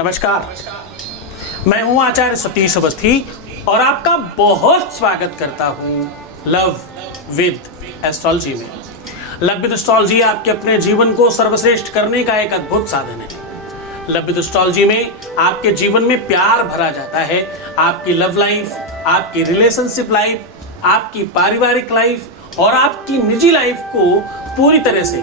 नमस्कार, मैं हूं आचार्य सतीश अवस्थी और आपका बहुत स्वागत करता हूं लव विद एस्ट्रोलॉजी में। लव विद एस्ट्रोलॉजी आपके अपने जीवन को सर्वश्रेष्ठ करने का एक अद्भुत साधन है। लव विद एस्ट्रोलॉजी में आपके जीवन में प्यार भरा जाता है। आपकी लव लाइफ, आपकी रिलेशनशिप लाइफ, आपकी पारिवारिक लाइफ और आपकी निजी लाइफ को पूरी तरह से,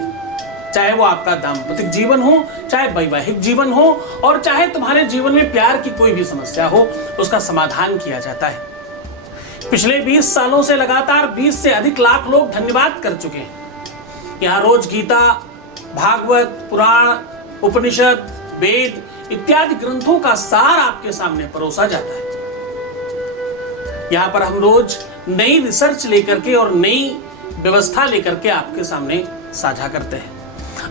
चाहे वो आपका दाम्पतिक जीवन हो, चाहे वैवाहिक जीवन हो और चाहे तुम्हारे जीवन में प्यार की कोई भी समस्या हो, उसका समाधान किया जाता है। पिछले 20 सालों से लगातार 20 से अधिक लाख लोग धन्यवाद कर चुके हैं। यहाँ रोज गीता, भागवत, पुराण, उपनिषद, वेद इत्यादि ग्रंथों का सार आपके सामने परोसा जाता है। यहाँ पर हम रोज नई रिसर्च लेकर के और नई व्यवस्था लेकर के आपके सामने साझा करते हैं।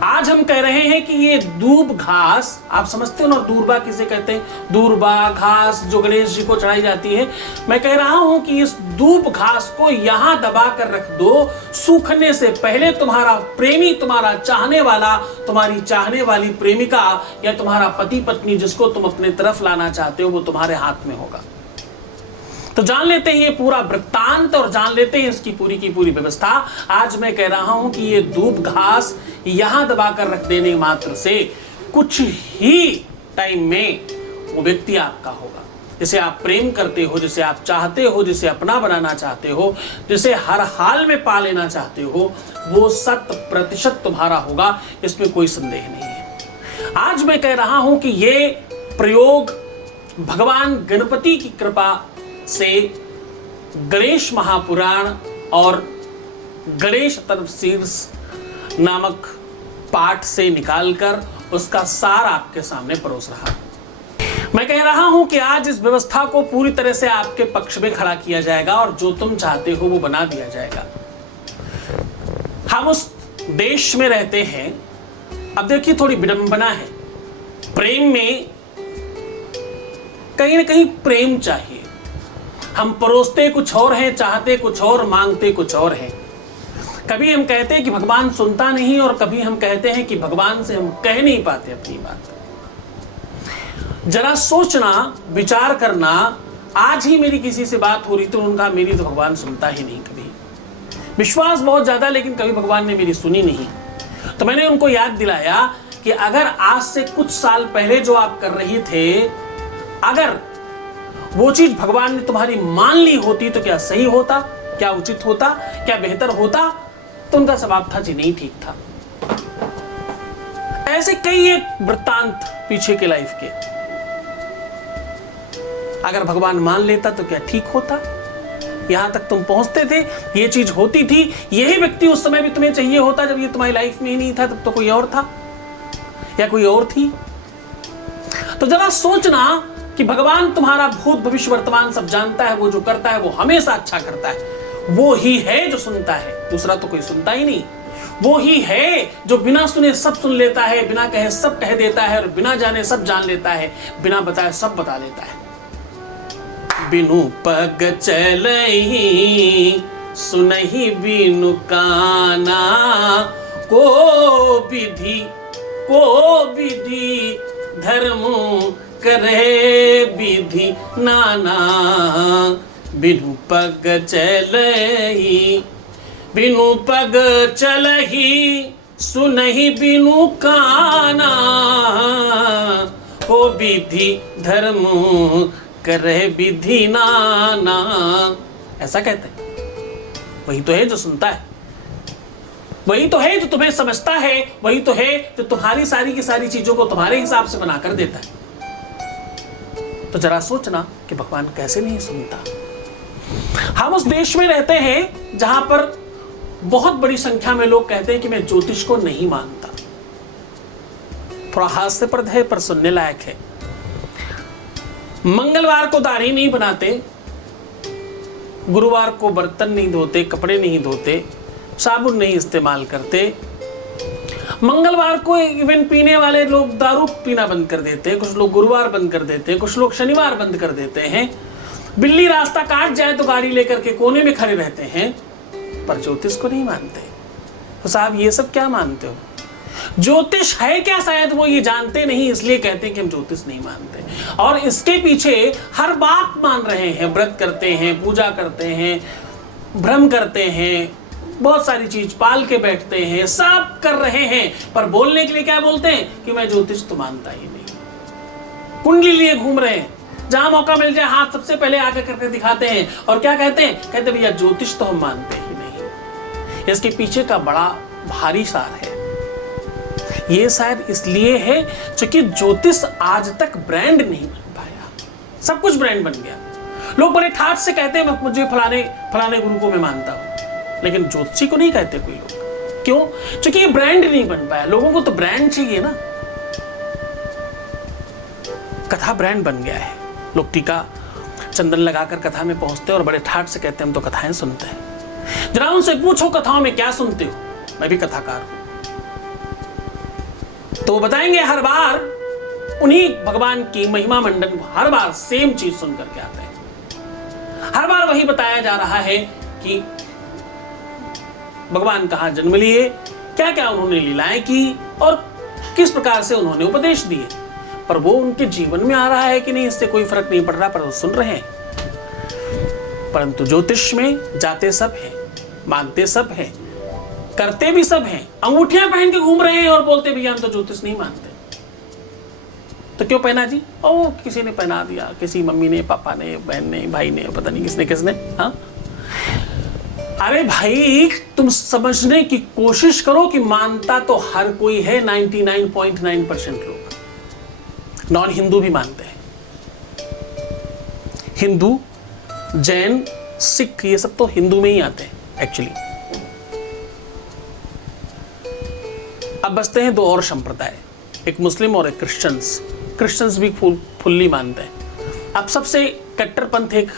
आज हम कह रहे हैं कि ये दूब घास, आप समझते हो ना दूरबा किसे कहते हैं? दूरबा घास जो गणेश जी को चढ़ाई जाती है, मैं कह रहा हूं कि इस दूब घास को यहां दबा कर रख दो। सूखने से पहले तुम्हारा प्रेमी, तुम्हारा चाहने वाला, तुम्हारी चाहने वाली प्रेमिका या तुम्हारा पति पत्नी जिसको तुम अपने तरफ लाना चाहते हो, वो तुम्हारे हाथ में होगा। तो जान लेते हैं ये पूरा वृत्तांत और जान लेते हैं इसकी पूरी की पूरी व्यवस्था। आज मैं कह रहा हूं कि ये दूब घास यहां दबाकर रख देने मात्र से कुछ ही टाइम में वो व्यक्ति आपका होगा, जिसे आप प्रेम करते हो, जिसे आप चाहते हो, जिसे अपना बनाना चाहते हो, जिसे हर हाल में पा लेना चाहते हो, वो 100% तुम्हारा होगा। इसमें कोई संदेह नहीं है। आज मैं कह रहा हूं कि ये प्रयोग भगवान गणपति की कृपा से गणेश महापुराण और गणेश तर्पशीर्ष नामक पाठ से निकालकर उसका सार आपके सामने परोस रहा। मैं कह रहा हूं कि आज इस व्यवस्था को पूरी तरह से आपके पक्ष में खड़ा किया जाएगा और जो तुम चाहते हो वो बना दिया जाएगा। हम उस देश में रहते हैं, अब देखिए थोड़ी विडंबना है। प्रेम में कहीं ना कहीं प्रेम चाहिए। हम परोसते कुछ और हैं, चाहते कुछ और, मांगते कुछ और हैं। कभी हम कहते हैं कि भगवान सुनता नहीं और कभी हम कहते हैं कि भगवान से हम कह नहीं पाते अपनी बात। जरा सोचना, विचार करना। आज ही मेरी किसी से बात हो रही तो उनका मेरी तो भगवान सुनता ही नहीं। कभी विश्वास बहुत ज्यादा, लेकिन कभी भगवान ने मेरी सुनी नहीं। तो मैंने उनको याद दिलाया कि अगर आज से कुछ साल पहले जो आप कर रही थे, अगर वो चीज भगवान ने तुम्हारी मान ली होती तो क्या सही होता, क्या उचित होता, क्या बेहतर होता? तो उनका जवाब था जी नहीं, ठीक था। ऐसे कई एक वृत्तांत पीछे के लाइफ के। अगर भगवान मान लेता तो क्या ठीक होता? यहां तक तुम पहुंचते थे, ये चीज होती थी, यही व्यक्ति उस समय भी तुम्हें चाहिए होता जब ये तुम्हारी लाइफ में ही नहीं था, तब तो कोई और था या कोई और थी। तो जरा सोचना कि भगवान तुम्हारा भूत भविष्य वर्तमान सब जानता है। वो जो करता है वो हमेशा अच्छा करता है। वो ही है जो सुनता है, दूसरा तो कोई सुनता ही नहीं। वो ही है जो बिना सुने सब सुन लेता है, बिना कहे सब कह देता है और बिना जाने सब जान लेता है, बिना बताए सब बता देता है। बिनु पग चलहि सुनहि बिनु काना, को विधि धर्म करे विधि नाना। बिनु पग चलहि सुनहि बिनु काना, हो विधि धर्म करे विधि नाना। ऐसा कहते हैं। वही तो है जो सुनता है, वही तो है जो तुम्हें समझता है, वही तो है जो तुम्हारी सारी की सारी चीजों को तुम्हारे हिसाब से बनाकर देता है। तो जरा सोचना कि भगवान कैसे नहीं सुनता। हम उस देश में रहते हैं जहां पर बहुत बड़ी संख्या में लोग कहते हैं कि मैं ज्योतिष को नहीं मानता। थोड़ा हास्यप्रद है पर सुनने लायक है। मंगलवार को दाढ़ी नहीं बनाते, गुरुवार को बर्तन नहीं धोते, कपड़े नहीं धोते, साबुन नहीं इस्तेमाल करते। मंगलवार को इवन पीने वाले लोग दारू पीना बंद कर देते हैं, कुछ लोग गुरुवार बंद कर देते हैं, कुछ लोग शनिवार बंद कर देते हैं। बिल्ली रास्ता काट जाए तो गाड़ी लेकर के कोने में खड़े रहते हैं, पर ज्योतिष को नहीं मानते। तो साहब ये सब क्या मानते हो? ज्योतिष है क्या शायद वो ये जानते नहीं, इसलिए कहते हैं कि हम ज्योतिष नहीं मानते। और इसके पीछे हर बात मान रहे हैं, व्रत करते हैं, पूजा करते हैं, भ्रम करते हैं, बहुत सारी चीज पाल के बैठते हैं, सब कर रहे हैं, पर बोलने के लिए क्या बोलते हैं कि मैं ज्योतिष तो मानता ही नहीं। कुंडली लिए घूम रहे हैं, जहां मौका मिल जाए हाथ सबसे पहले आगे करके दिखाते हैं, और क्या कहते हैं, कहते भैया ज्योतिष तो हम मानते ही नहीं। इसके पीछे का बड़ा भारी सार है। ये शायद इसलिए है क्योंकि ज्योतिष आज तक ब्रांड नहीं बन पाया, सब कुछ ब्रांड बन गया। लोग बड़े ठाठ से कहते हैं मुझे फलाने गुरु को मैं मानता हूं, लेकिन ज्योतिषी को नहीं कहते कोई लोग। क्यों? क्योंकि ये ब्रांड नहीं बन पाया। लोगों को तो ब्रांड चाहिए ना। कथा ब्रांड बन गया है। लोग टीका चंदन लगाकर कथा में पहुंचते हैं और बड़े ठाठ से कहते हैं हम तो कथाएं सुनते हैं। जरा उनसे पूछो कथाओं में क्या सुनते हो, मैं भी कथाकार हूं, तो वो बताएंगे हर बार उन्हीं भगवान की महिमा मंडन, हर बार सेम चीज सुन करके आते हैं। हर बार वही बताया जा रहा है कि भगवान कहाँ जन्म लिए, क्या क्या उन्होंने लीलाएं की और किस प्रकार से उन्होंने उपदेश दिए, पर वो उनके जीवन में आ रहा है कि नहीं, इससे कोई फर्क नहीं पड़ रहा, पर वो सुन रहे हैं। परंतु ज्योतिष में जाते सब हैं, मानते सब हैं, करते भी सब हैं, अंगूठियां पहन के घूम रहे हैं और बोलते भैया हम तो ज्योतिष नहीं मानते। तो क्यों पहना जी? ओ किसी ने पहना दिया, किसी मम्मी ने, पापा ने, बहन ने, भाई ने, पता नहीं किसने। हाँ, अरे भाई तुम समझने की कोशिश करो कि मानता तो हर कोई है। 99.9% लोग नॉन हिंदू भी मानते हैं। हिंदू, जैन, सिख, ये सब तो हिंदू में ही आते हैं एक्चुअली। अब बचते हैं दो और संप्रदाय, एक मुस्लिम और एक क्रिश्चियंस। क्रिश्चियंस भी फुल्ली मानते हैं। अब सबसे कट्टरपंथ एक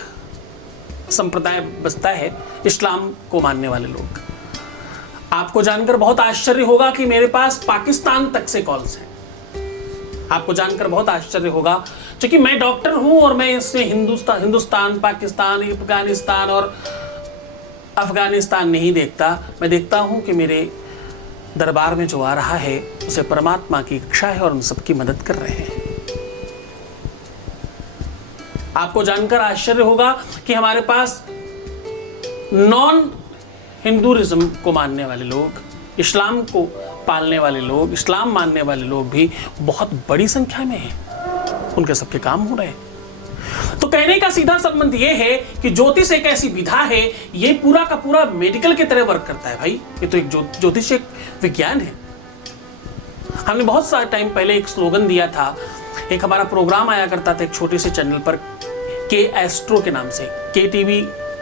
संप्रदाय बचता है, इस्लाम को मानने वाले लोग। आपको जानकर बहुत आश्चर्य होगा कि मेरे पास पाकिस्तान तक से कॉल्स हैं। आपको जानकर बहुत आश्चर्य होगा क्योंकि मैं डॉक्टर हूं और मैं इससे हिंदुस्तान, पाकिस्तान, अफगानिस्तान और अफगानिस्तान नहीं देखता। मैं देखता हूं कि मेरे दरबार में जो आ रहा है उसे परमात्मा की इच्छा है और उन सबकी मदद कर रहे हैं। आपको जानकर आश्चर्य होगा कि हमारे पास नॉन हिंदुइज्म को मानने वाले लोग, इस्लाम को पालने वाले लोग, इस्लाम मानने वाले लोग भी बहुत बड़ी संख्या में हैं। उनके सबके काम हो रहे हैं। तो कहने का सीधा संबंध यह है कि ज्योतिष एक ऐसी विधा है, ये पूरा का पूरा मेडिकल की तरह वर्क करता है भाई। ये तो एक ज्योतिष एक विज्ञान है। हमने बहुत सारे टाइम पहले एक स्लोगन दिया था, एक हमारा प्रोग्राम आया करता था एक छोटे से चैनल पर, के एस्ट्रो के नाम से। के टीवी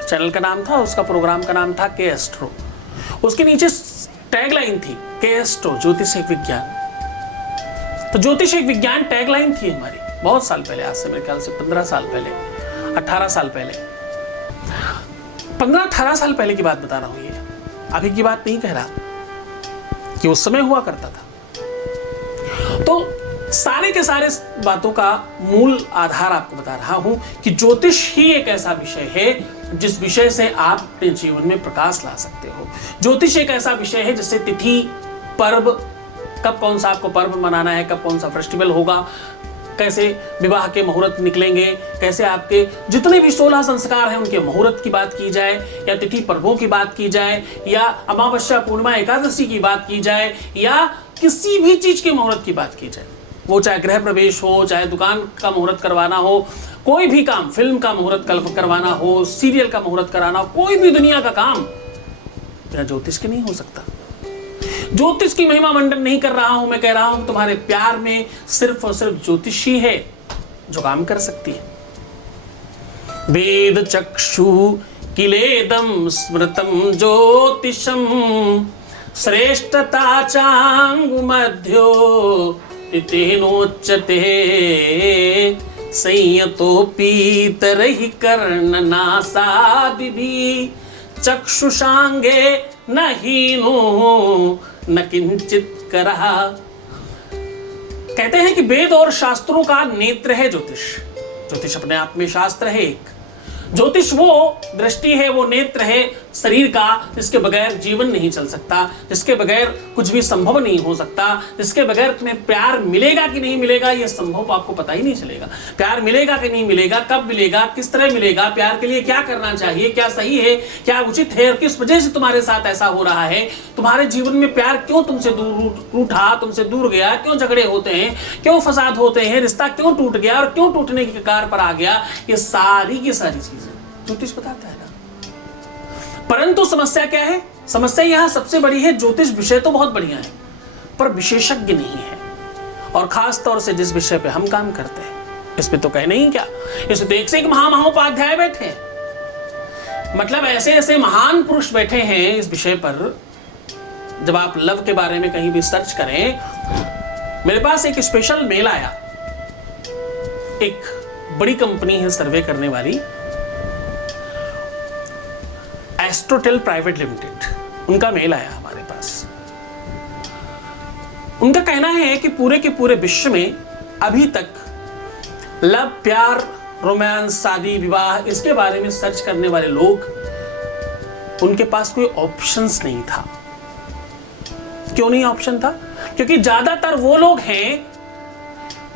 चैनल का नाम था, उसका प्रोग्राम का नाम था के एस्ट्रो। उसके नीचे टैगलाइन थी के एस्ट्रो, ज्योतिष एक विज्ञान। तो ज्योतिष एक विज्ञान टैगलाइन थी हमारी बहुत साल पहले, आज से मेरे ख्याल से 15 साल पहले, 18 साल पहले, 15-18 साल पहले की बात बता रहा हूं। ये अभी की बात नहीं कह रहा, कि उस समय हुआ करता था। तो सारे के सारे बातों का मूल आधार आपको बता रहा हूं कि ज्योतिष ही एक ऐसा विषय है जिस विषय से आप अपने जीवन में प्रकाश ला सकते हो। ज्योतिष एक ऐसा विषय है जिससे तिथि, पर्व, कब कौन सा आपको पर्व मनाना है, कब कौन सा फेस्टिवल होगा, कैसे विवाह के मुहूर्त निकलेंगे, कैसे आपके जितने भी 16 संस्कार हैं उनके मुहूर्त की बात की जाए, या तिथि पर्वों की बात की जाए, या अमावस्या, पूर्णिमा, एकादशी की बात की जाए, या किसी भी चीज के मुहूर्त की बात की जाए, वो चाहे गृह प्रवेश हो, चाहे दुकान का मुहूर्त करवाना हो, कोई भी काम, फिल्म का मुहूर्त करवाना हो, सीरियल का मुहूर्त कराना हो, कोई भी दुनिया का काम बिना ज्योतिष के नहीं हो सकता। ज्योतिष की महिमा मंडन नहीं कर रहा हूं, मैं कह रहा हूं तुम्हारे प्यार में सिर्फ और सिर्फ ज्योतिष ही है जो काम कर सकती है। वेद चक्षु किलेदम स्मृतम ज्योतिषम श्रेष्ठता चांगु मध्यो तेनोच्यते संयतोपि तरहि कर्णनासादिभिः चक्षुषांगे न हीनो न किंचित करः। कहते हैं कि वेद और शास्त्रों का नेत्र है ज्योतिष। ज्योतिष अपने आप में शास्त्र है एक। ज्योतिष वो दृष्टि है, वो नेत्र है शरीर का जिसके बगैर जीवन नहीं चल सकता, जिसके बगैर कुछ भी संभव नहीं हो सकता, जिसके बगैर तुम्हें प्यार मिलेगा कि नहीं मिलेगा ये संभव आपको पता ही नहीं चलेगा। प्यार मिलेगा कि नहीं मिलेगा, कब मिलेगा, किस तरह मिलेगा, प्यार के लिए क्या करना चाहिए, क्या सही है, क्या उचित है और किस वजह से तुम्हारे साथ ऐसा हो रहा है, तुम्हारे जीवन में प्यार क्यों तुमसे दूर रूठा, तुमसे दूर गया, क्यों झगड़े होते हैं, क्यों फसाद होते हैं, रिश्ता क्यों टूट गया और क्यों टूटने की कगार पर आ गया, ये सारी की सारी चीजें ज्योतिष बताता है ना। परंतु समस्या क्या है? समस्या यहां सबसे बड़ी है, ज्योतिष विषय तो बहुत बढ़िया है पर विशेषज्ञ नहीं है, और खास तौर से जिस विषय पे हम काम करते हैं इस पे तो कहना ही क्या, इस पे तो एक से एक महामहोपाध्याय बैठे हैं। मतलब ऐसे ऐसे महान पुरुष बैठे हैं इस विषय पर। जब आप लव के बारे में कहीं भी सर्च करें, मेरे पास एक स्पेशल मेल आया, एक बड़ी कंपनी है सर्वे करने वाली, एस्ट्रोटेल प्राइवेट लिमिटेड, उनका मेल आया हमारे पास। उनका कहना है कि पूरे के पूरे विश्व में अभी तक लव, प्यार, रोमांस, शादी, विवाह, इसके बारे में सर्च करने वाले लोग, उनके पास कोई ऑप्शंस नहीं था। क्यों नहीं ऑप्शन था? क्योंकि ज्यादातर वो लोग हैं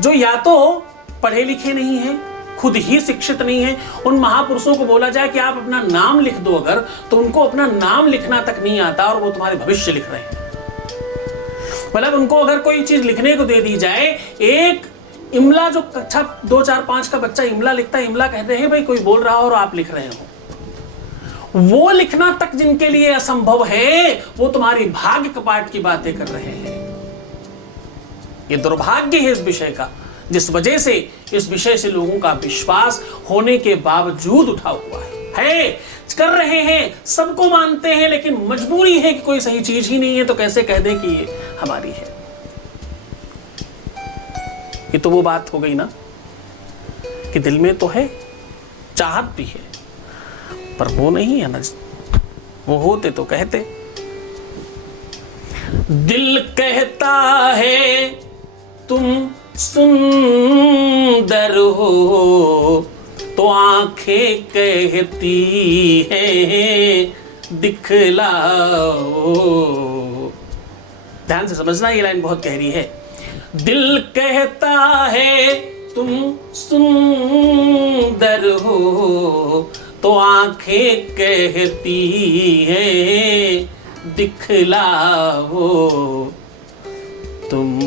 जो या तो पढ़े लिखे नहीं हैं, खुद ही शिक्षित नहीं है। उन महापुरुषों को बोला जाए कि आप अपना नाम लिख दो अगर, तो उनको अपना नाम लिखना तक नहीं आता और वो तुम्हारे भविष्य लिख रहे हैं। मतलब उनको अगर कोई चीज लिखने को दे दी जाए, एक इमला, जो कक्षा 2, 4, 5 का बच्चा इमला लिखता है, इमला कहते हैं भाई कोई बोल रहा हो और आप लिख रहे हो, वो लिखना तक जिनके लिए असंभव है, वो तुम्हारी भाग्य कपाट की बातें कर रहे हैं। ये दुर्भाग्य है इस विषय का, जिस वजह से इस विषय से लोगों का विश्वास होने के बावजूद उठा हुआ है, कर रहे हैं, सबको मानते हैं, लेकिन मजबूरी है कि कोई सही चीज ही नहीं है तो कैसे कह दें कि ये हमारी है। ये तो वो बात हो गई ना कि दिल में तो है, चाहत भी है, पर वो नहीं है ना। वो होते तो कहते। दिल कहता है तुम सुंदर हो, तो आंखें कहती हैं दिखलाओ। ध्यान से समझना, ये लाइन बहुत गहरी है। दिल कहता है तुम सुंदर हो, तो आंखें कहती हैं दिखलाओ। तुम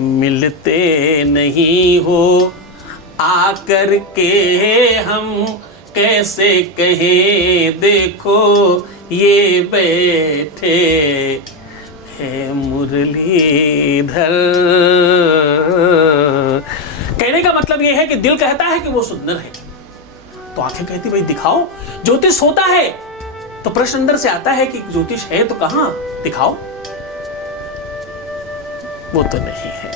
मिलते नहीं हो, आकर के हम कैसे कहें, देखो ये बैठे है मुरलीधर। कहने का मतलब ये है कि दिल कहता है कि वो सुंदर है, तो आंखें कहती भाई दिखाओ। ज्योतिष होता है तो प्रश्न अंदर से आता है कि ज्योतिष है तो कहां, दिखाओ। वो तो नहीं है,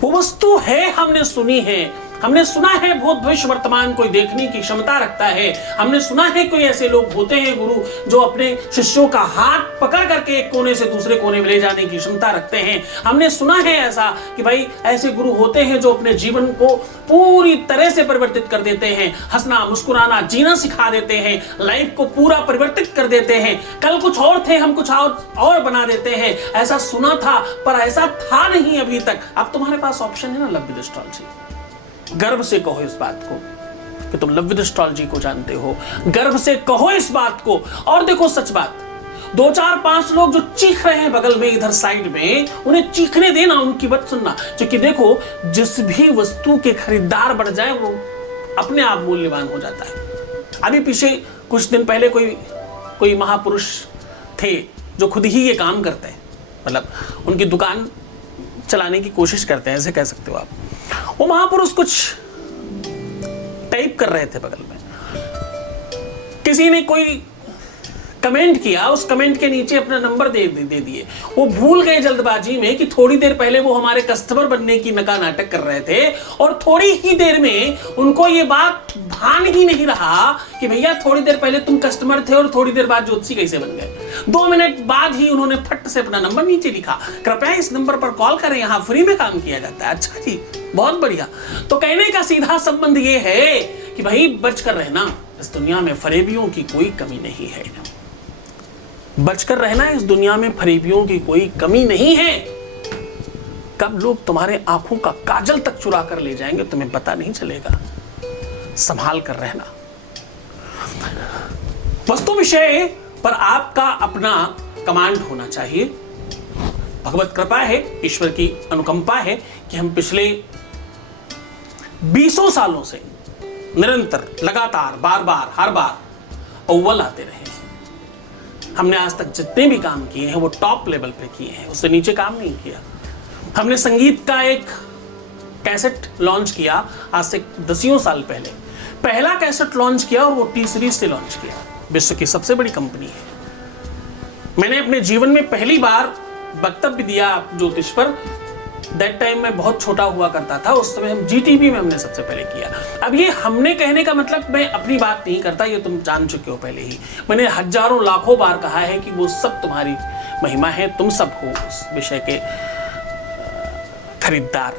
वो वस्तु है, हमने सुनी है, हमने सुना है भूत भविष्य वर्तमान कोई देखने की क्षमता रखता है। हमने सुना है कोई ऐसे लोग होते हैं गुरु जो अपने शिष्यों का हाथ पकड़ करके एक कोने से दूसरे कोने में ले जाने की क्षमता रखते हैं। हमने सुना है ऐसा कि भाई ऐसे गुरु होते हैं जो अपने जीवन को पूरी तरह से परिवर्तित कर देते हैं, हंसना मुस्कुराना जीना सिखा देते हैं, लाइफ को पूरा परिवर्तित कर देते हैं। कल कुछ और थे, हम कुछ और बना देते हैं। ऐसा सुना था पर ऐसा था नहीं अभी तक। अब तुम्हारे पास ऑप्शन है ना, लव विद एस्ट्रोलॉजी। गर्व से कहो इस बात को कि तुम लव विद एस्ट्रोलॉजी को जानते हो, गर्व से कहो इस बात को। और देखो सच बात, 2, 4, 5 लोग जो चीख रहे हैं बगल में इधर साइड में, उन्हें चीखने देना, उनकी बात सुनना। क्योंकि देखो जिस भी वस्तु के खरीदार बढ़ जाए वो अपने आप मूल्यवान हो जाता है। अभी पीछे कुछ दिन पहले कोई महापुरुष थे जो खुद ही ये काम करते हैं, मतलब उनकी दुकान चलाने की कोशिश करते हैं, ऐसे कह सकते हो आप। वो महापुरुष कुछ टाइप कर रहे थे बगल में, किसी ने कोई कमेंट किया, उस कमेंट के नीचे अपना नंबर दे दिए। वो भूल गए जल्दबाजी में कि थोड़ी देर पहले वो हमारे कस्टमर बनने की नका नाटक कर रहे थे, और थोड़ी ही देर में उनको ये बात भान ही नहीं रहा कि भैया थोड़ी देर पहले तुम कस्टमर थे और थोड़ी देर बाद ज्योतिषी कैसे बन गए। 2 मिनट बाद ही उन्होंने फट से अपना नंबर नीचे लिखा, कृपया इस नंबर पर कॉल करें, यहाँ फ्री में काम किया जाता है। अच्छा जी, बहुत बढ़िया। तो कहने का सीधा संबंध ये है कि भाई बच कर रहना, इस दुनिया में फरेबियों की कोई कमी नहीं है। बचकर रहना, इस दुनिया में फरेबियों की कोई कमी नहीं है। कब लोग तुम्हारे आंखों का काजल तक चुरा कर ले जाएंगे तुम्हें पता नहीं चलेगा। संभाल कर रहना। वस्तु विषय पर आपका अपना कमांड होना चाहिए। भगवत कृपा है, ईश्वर की अनुकंपा है कि हम पिछले 20 सालों से निरंतर, लगातार, बार बार, हर बार अव्वल आते रहे। हमने आज तक जितने भी काम किए हैं वो टॉप लेवल पे किए हैं, उससे नीचे काम नहीं किया। हमने संगीत का एक कैसेट लॉन्च किया आज से 10 साल पहले। पहला कैसेट लॉन्च किया और वो टी सीरीज से लॉन्च किया। विश्व की सबसे बड़ी कंपनी है। मैंने अपने जीवन में पहली बार वक्तव्य दिया ज्योतिष पर। दैट टाइम मैं बहुत छोटा हुआ करता था, उस समय हम जीटीवी में हमने सबसे पहले किया। अब ये हमने कहने का मतलब मैं अपनी बात नहीं करता, ये तुम जान चुके हो पहले ही। मैंने हजारों लाखों बार कहा है कि वो सब तुम्हारी महिमा है, तुम सब हो उस विषय के खरीदार।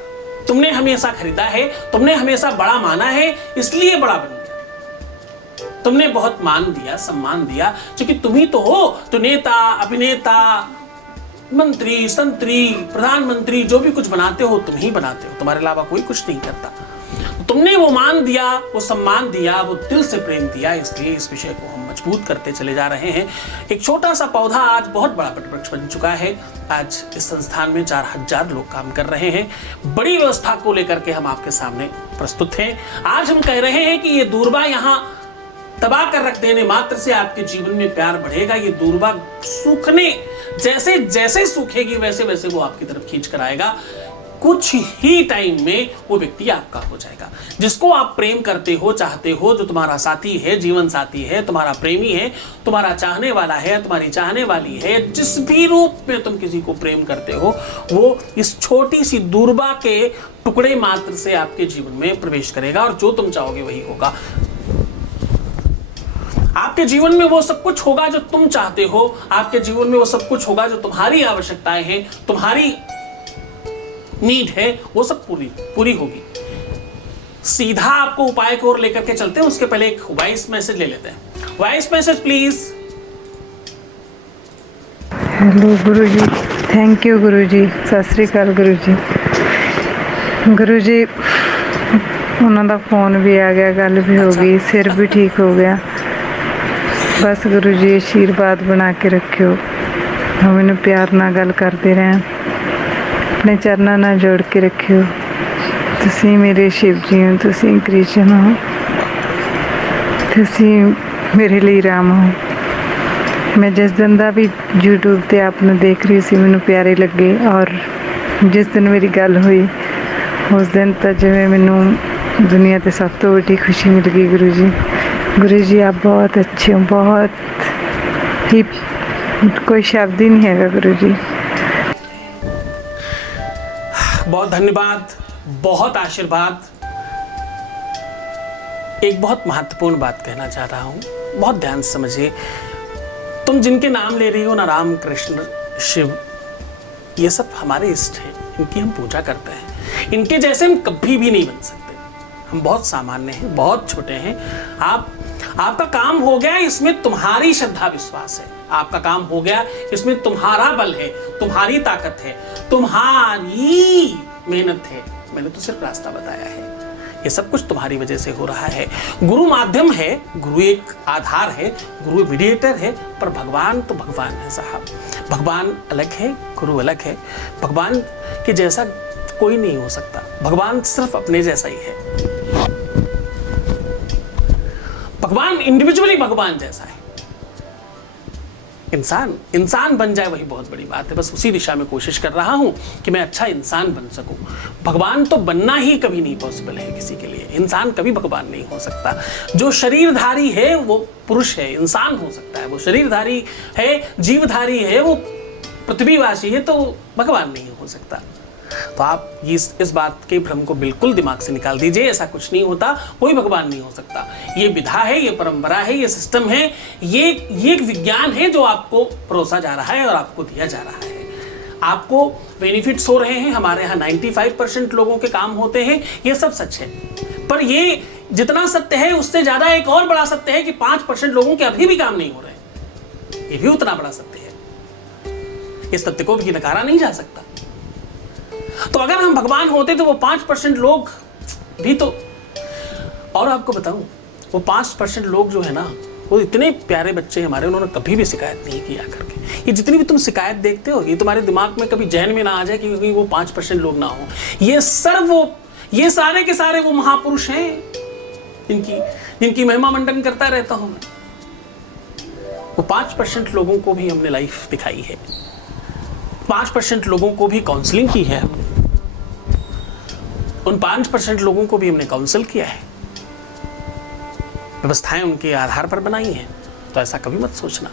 तुमने हमेशा खरीदा है, तुमने हमेशा बड़ा माना है, इसलिए बड़ा बन गया। तुमने बहुत मान दिया, सम्मान दिया, क्योंकि तुम ही तो हो। तो नेता, अभिनेता, मंत्री, संतरी, प्रधानमंत्री, जो भी कुछ बनाते हो तुम ही बनाते हो, तुम्हारे अलावा कोई कुछ नहीं करता। तुमने वो मान दिया, वो सम्मान दिया, वो दिल से प्रेम दिया, इसलिए इस विषय को हम मजबूत करते चले जा रहे हैं। एक छोटा सा पौधा आज बहुत बड़ा वटवृक्ष बन चुका है। आज इस संस्थान में 4000 लोग काम कर रहे हैं। बड़ी व्यवस्था को लेकर के हम आपके सामने प्रस्तुत हैं। आज हम कह रहे हैं कि ये दूरबा यहाँ दबा कर रख देने मात्र से आपके जीवन में प्यार बढ़ेगा। ये दूरबा सूखने जैसे जैसे सूखेगी वैसे वैसे वो आपकी तरफ खींच कर आएगा। कुछ ही टाइम में वो व्यक्ति आपका हो जाएगा, जिसको आप प्रेम करते हो, चाहते हो, जो तुम्हारा साथी है, जीवन साथी है, तुम्हारा प्रेमी है, तुम्हारा चाहने वाला है, तुम्हारी चाहने वाली है। जिस भी रूप में तुम किसी को प्रेम करते हो, वो इस छोटी सी दूरबा के टुकड़े मात्र से आपके जीवन में प्रवेश करेगा और जो तुम चाहोगे वही होगा। आपके जीवन में वो सब कुछ होगा जो तुम चाहते हो। आपके जीवन में वो सब कुछ होगा जो तुम्हारी आवश्यकताएं हैं, तुम्हारी नीड है, वो सब पूरी होगी। सीधा आपको उपाय की ओर लेकर के चलते हैं। उसके पहले एक वॉइस मैसेज ले लेते हैं। Voice message please. Hello Guruji, thank you Guruji, सत श्री अकाल गुरुजी। गुरुजी उन्हों का फोन भी आ गया, गल भी हो गई, सिर भी ठीक हो गया। बस गुरु जी आशीर्वाद बना के रखियो, हम मैंने प्यार ना गल करते रहें, अपने चरणों नाल जोड़ के रखियो। तुसी मेरे शिव जी हो, तुसी कृष्ण हो, तुसी मेरे लिए राम हो। मैं जिस दिन का भी यूट्यूब ते आपने देख रही सी, मैनू प्यारे लगे और जिस दिन मेरी गल हुई उस दिन तो जिवें मैनू दुनिया ते सब तो बड़ी खुशी मिल गई। गुरु जी आप बहुत अच्छे हो, बहुत ही कोई शब्द ही नहीं है गुरु जी। बहुत धन्यवाद, बहुत आशीर्वाद। एक बहुत महत्वपूर्ण बात कहना चाह रहा हूं, बहुत ध्यान से समझिए। तुम जिनके नाम ले रही हो ना, राम, कृष्ण, शिव, ये सब हमारे इष्ट हैं, इनकी हम पूजा करते हैं। इनके जैसे हम कभी भी नहीं बन सकते। हम बहुत सामान्य हैं, बहुत छोटे हैं। आपका काम हो गया, इसमें तुम्हारी श्रद्धा विश्वास है। आपका काम हो गया, इसमें तुम्हारा बल है, तुम्हारी ताकत है, तुम्हारी मेहनत है। मैंने तो सिर्फ रास्ता बताया है। ये सब कुछ तुम्हारी वजह से हो रहा है। गुरु माध्यम है, गुरु एक आधार है, गुरु मीडिएटर है, पर भगवान तो भगवान है साहब। भगवान अलग है, गुरु अलग है। भगवान के जैसा कोई नहीं हो सकता। भगवान सिर्फ अपने जैसा ही है। भगवान इंडिविजुअली भगवान जैसा है। इंसान बन जाए वही बहुत बड़ी बात है। बस उसी दिशा में कोशिश कर रहा हूं कि मैं अच्छा इंसान बन सकूं। भगवान तो बनना ही कभी नहीं पॉसिबल है किसी के लिए। इंसान कभी भगवान नहीं हो सकता। जो शरीरधारी है वो पुरुष है, इंसान हो सकता है। वो शरीरधारी है, जीवधारी है, वो पृथ्वीवासी है, तो भगवान नहीं हो सकता। तो आप इस बात के भ्रम को बिल्कुल दिमाग से निकाल दीजिए। ऐसा कुछ नहीं होता, कोई भगवान नहीं हो सकता। ये विधा है, ये परंपरा है, ये सिस्टम है, ये एक विज्ञान है जो आपको परोसा जा रहा है और आपको दिया जा रहा है। आपको बेनिफिट्स हो रहे हैं। हमारे यहाँ 95% लोगों के काम होते हैं, ये सब सच है। पर ये जितना सत्य है उससे ज्यादा एक और बड़ा सत्य है कि 5% लोगों के अभी भी काम नहीं हो रहे हैं। ये भी उतना बड़ा सत्य है, इस सत्य को भी नकारा नहीं जा सकता। तो अगर हम भगवान होते तो वो 5% लोग भी तो, और आपको बताऊं, वो 5% लोग जो है ना, वो इतने प्यारे बच्चे हमारे, उन्होंने कभी भी शिकायत नहीं किया करके। ये जितनी भी तुम शिकायत देखते हो, ये तुम्हारे दिमाग में कभी जहन में ना आ जाए कि वो 5% लोग ना हो। ये सारे के सारे वो महापुरुष हैं जिनकी महिमा मंडन करता रहता हूं मैं। वो 5% लोगों को भी हमने लाइफ दिखाई है, 5% लोगों को भी काउंसलिंग की है हमने, उन 5% लोगों को भी हमने काउंसिल किया है, व्यवस्थाएं उनके आधार पर बनाई हैं। तो ऐसा कभी मत सोचना।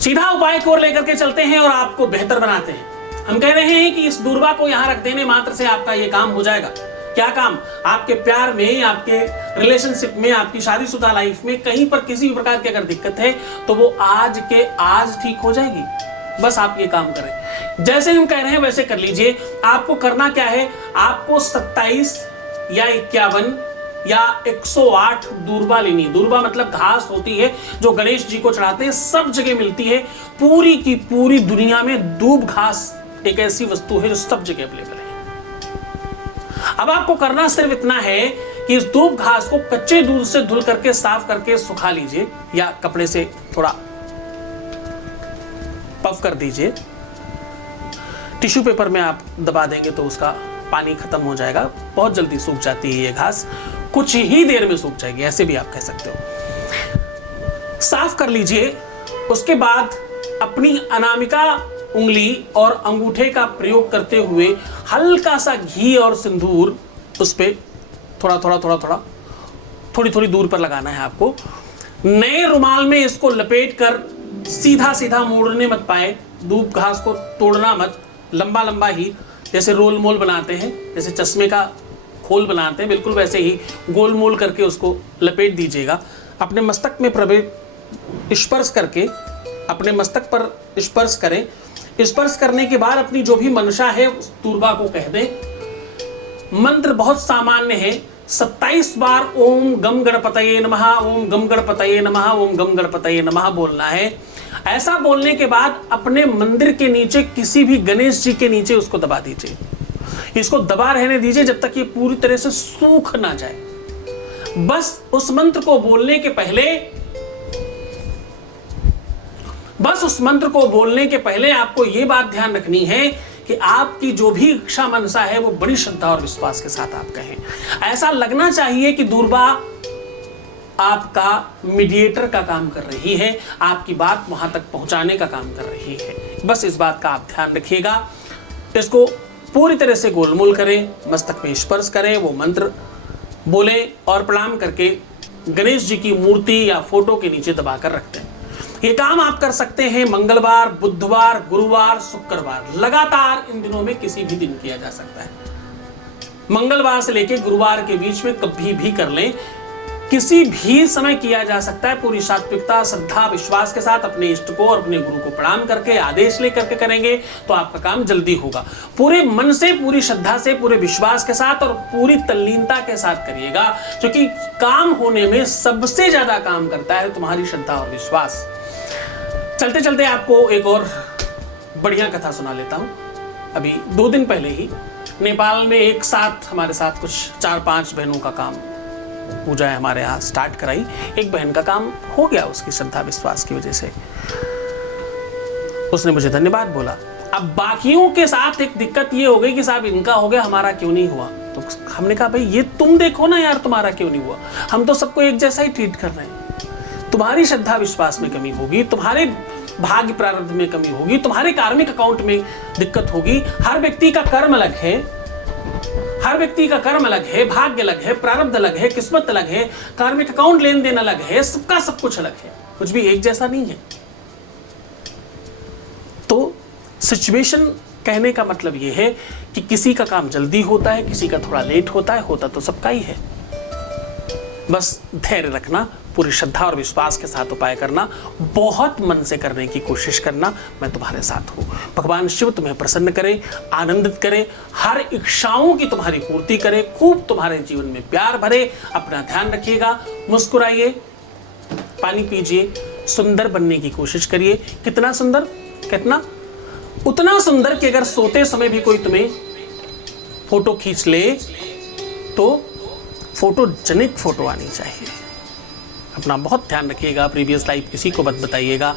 सीधा उपाय को लेकर के चलते हैं और आपको बेहतर बनाते हैं। हम कह रहे हैं कि इस दूरबा को यहां रख देने मात्र से आपका ये काम हो जाएगा। क्या काम? आपके प्यार में, आपके रिलेशनशिप में, आपकी शादीशुदा लाइफ में कहीं पर किसी भी प्रकार की अगर दिक्कत है तो वो आज के आज ठीक हो जाएगी। बस आप ये काम करें, जैसे हम कह रहे हैं वैसे कर लीजिए। आपको करना क्या है? आपको 27 या 51 या 108 दूर्बा लेनी। दूर्बा मतलब घास होती है जो गणेश जी को चढ़ाते हैं, सब जगह मिलती है। पूरी की पूरी दुनिया में दूब घास एक ऐसी वस्तु है जो सब जगह अवेलेबल है। अब आपको करना सिर्फ इतना है कि इस दूब घास को कच्चे दूध से धुल करके साफ करके सुखा लीजिए, या कपड़े से थोड़ा पफ कर दीजिए। टिश्यू पेपर में आप दबा देंगे तो उसका पानी खत्म हो जाएगा। बहुत जल्दी सूख जाती है ये घास, कुछ ही देर में सूख जाएगी, ऐसे भी आप कह सकते हो। साफ कर लीजिए। उसके बाद अपनी अनामिका उंगली और अंगूठे का प्रयोग करते हुए हल्का सा घी और सिंदूर उस पे थोड़ी थोड़ी दूर पर लगाना है आपको। नए रुमाल में इसको लपेट कर सीधा सीधा मोड़ने मत पाए, दूब घास को तोड़ना मत, लंबा लंबा ही, जैसे रोल मोल बनाते हैं, जैसे चश्मे का खोल बनाते हैं, बिल्कुल वैसे ही गोल मोल करके उसको लपेट दीजिएगा। अपने मस्तक में स्पर्श करके अपने मस्तक पर स्पर्श करें। स्पर्श करने के बाद अपनी जो भी मनसा है उस दूर्बा को कह दें। मंत्र बहुत सामान्य है, 27 बार ओम गम गणपतये नमः, ओम गम गणपतये नमः, ओम गम गणपतये नमः बोलना है। ऐसा बोलने के बाद अपने मंदिर के नीचे किसी भी गणेश जी के नीचे उसको दबा दीजिए। इसको दबा रहने दीजिए जब तक ये पूरी तरह से सूख ना जाए। बस उस मंत्र को बोलने के पहले आपको यह बात ध्यान रखनी है कि आपकी जो भी इच्छा मनसा है वो बड़ी श्रद्धा और विश्वास के साथ आप कहें। ऐसा लगना चाहिए कि दूर्बा आपका मीडिएटर का काम कर रही है, आपकी बात वहां तक पहुंचाने का काम कर रही है। बस इस बात का आप ध्यान रखिएगा। इसको पूरी तरह से गोलमोल करें, मस्तक में स्पर्श करें, वो मंत्र बोलें और प्रणाम करके गणेश जी की मूर्ति या फोटो के नीचे दबाकर रख दें। ये काम आप कर सकते हैं मंगलवार, बुधवार, गुरुवार, शुक्रवार, लगातार इन दिनों में किसी भी दिन किया जा सकता है। मंगलवार से लेकर गुरुवार के बीच में कभी भी कर लें, किसी भी समय किया जा सकता है। पूरी सात्विकता, श्रद्धा, विश्वास के साथ अपने इष्ट को और अपने गुरु को प्रणाम करके आदेश लेकर के करेंगे तो आपका काम जल्दी होगा। पूरे मन से, पूरी श्रद्धा से, पूरे विश्वास के साथ और पूरी तल्लीनता के साथ करिएगा, क्योंकि काम होने में सबसे ज्यादा काम करता है तुम्हारी श्रद्धा और विश्वास। चलते चलते आपको एक और बढ़िया कथा सुना लेता हूं। अभी 2 दिन पहले ही नेपाल में एक साथ हमारे साथ कुछ 4-5 बहनों का काम, पूजा है हमारे यहाँ स्टार्ट कराई। एक बहन का काम हो गया, उसकी श्रद्धा विश्वास की वजह से उसने मुझे धन्यवाद बोला। अब बाकियों के साथ एक दिक्कत ये हो गई कि साहब इनका हो गया, हमारा क्यों नहीं हुआ। तो हमने कहा भाई ये तुम देखो ना यार, तुम्हारा क्यों नहीं हुआ। हम तो सबको एक जैसा ही ट्रीट कर रहे हैं। तुम्हारी श्रद्धा विश्वास में कमी होगी, तुम्हारे भाग्य प्रारब्ध में कमी होगी, तुम्हारे कार्मिक अकाउंट में दिक्कत होगी। हर व्यक्ति का कर्म अलग है, हर व्यक्ति का कर्म अलग है, भाग्य अलग है, प्रारब्ध अलग है, किस्मत अलग है, कार्मिक अकाउंट लेन देन अलग है, सबका सब कुछ अलग है, कुछ भी एक जैसा नहीं है। तो सिचुएशन कहने का मतलब यह है कि किसी का काम जल्दी होता है, किसी का थोड़ा लेट होता है, होता तो सबका ही है। बस धैर्य रखना, पूरी श्रद्धा और विश्वास के साथ उपाय करना, बहुत मन से करने की कोशिश करना। मैं तुम्हारे साथ हूँ। भगवान शिव तुम्हें प्रसन्न करे, आनंदित करे, हर इच्छाओं की तुम्हारी पूर्ति करे, खूब तुम्हारे जीवन में प्यार भरे। अपना ध्यान रखिएगा, मुस्कुराइए, पानी पीजिए, सुंदर बनने की कोशिश करिए। कितना सुंदर, कितना, उतना सुंदर कि अगर सोते समय भी कोई तुम्हें फोटो खींच ले तो फोटोजेनिक फोटो आनी चाहिए। अपना बहुत ध्यान रखिएगा, प्रीवियस लाइफ किसी को मत बताइएगा।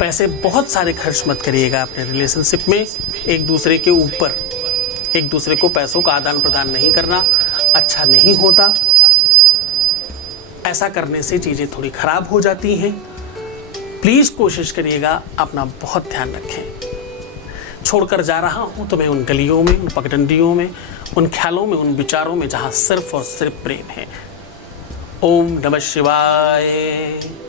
पैसे बहुत सारे खर्च मत करिएगा अपने रिलेशनशिप में। एक दूसरे के ऊपर, एक दूसरे को पैसों का आदान प्रदान नहीं करना अच्छा नहीं होता। ऐसा करने से चीज़ें थोड़ी खराब हो जाती हैं। प्लीज़ कोशिश करिएगा, अपना बहुत ध्यान रखें। छोड़कर जा रहा हूँ तुम्हें उन गलियों में, उन पगडंडियों में, उन ख्यालों में, उन विचारों में जहाँ सिर्फ और सिर्फ प्रेम है। ओम नमः शिवाय।